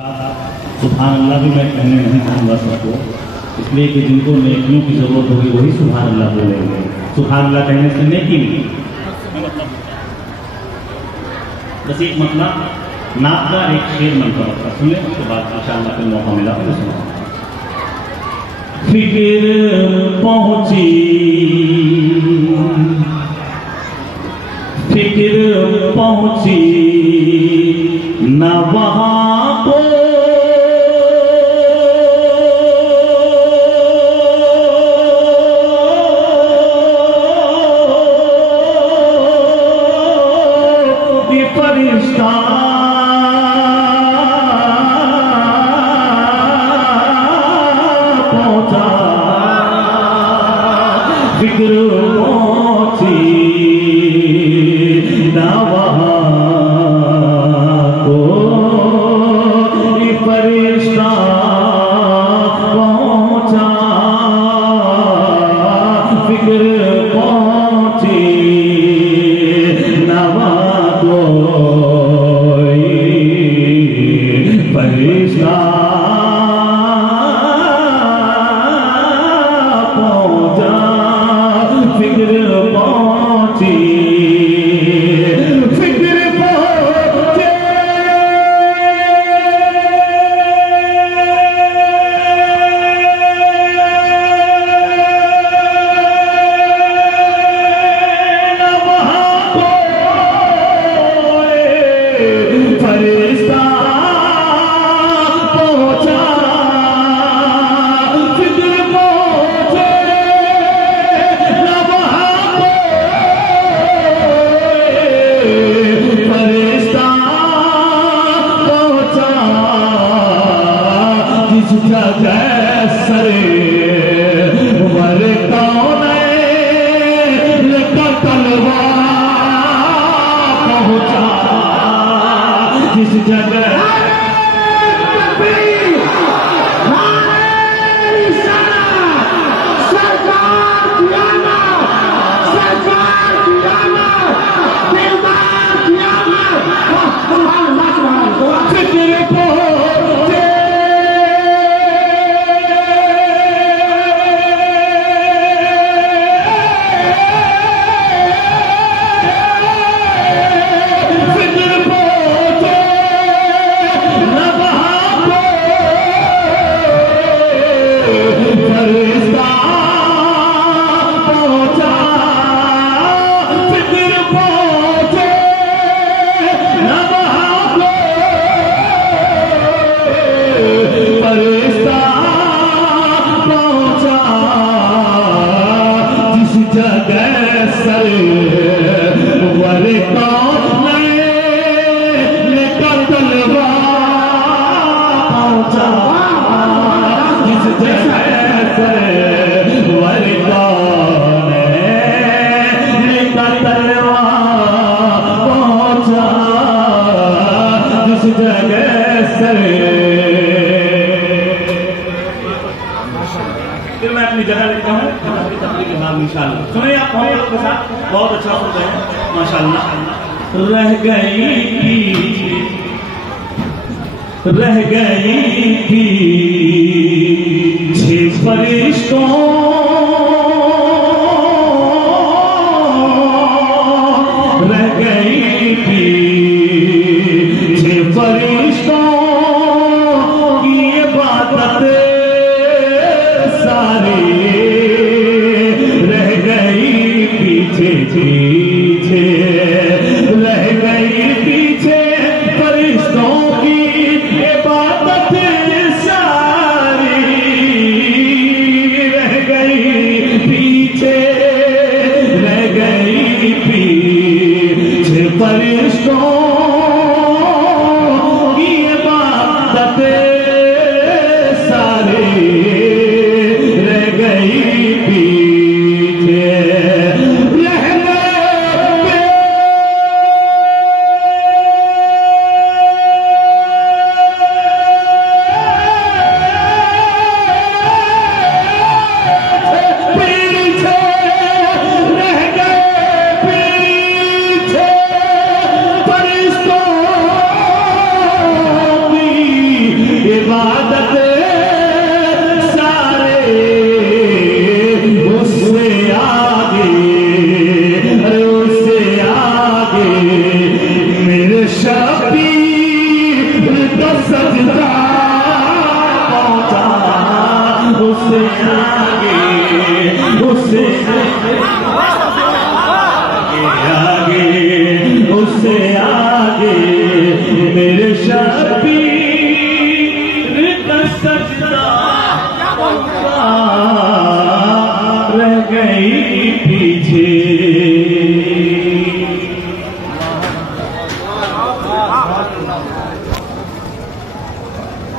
सुभान अल्लाह भी मैं कहने नहीं चाहूँगा सबको, इसलिए कि जिनको नेकियों की ज़रूरत होगी वही सुभान अल्लाह बोलेंगे। सुभान अल्लाह कहने से नेकी बस एक मतलब नात का एक शेर मन का मतलब सुन लें, उसके बाद इंशाअल्लाह फिर मौका मिला तो सुना। फिक्र पहुँची न वहाँ को भी फरिश्ता पहुँचा, फिक्र पहुँची न वहाँ सुनिए आप के साथ बहुत अच्छा सुन रहे हैं माशाअल्लाह। रह गई थी 6 फरिश्तों रह गई थी 6 फरिश्तों की इबादत सारी पीछे रह गई, पीछे फरिश्तों की इबादत सारी रह गई, पीछे रह गई, पीछे फरिश्तों की इबादत सारी रह गई, पीछे सजदा पहुंचा, उससे आगे, उससे आगे, उससे आगे मेरे शबीर का सजदा रह गई पीछे।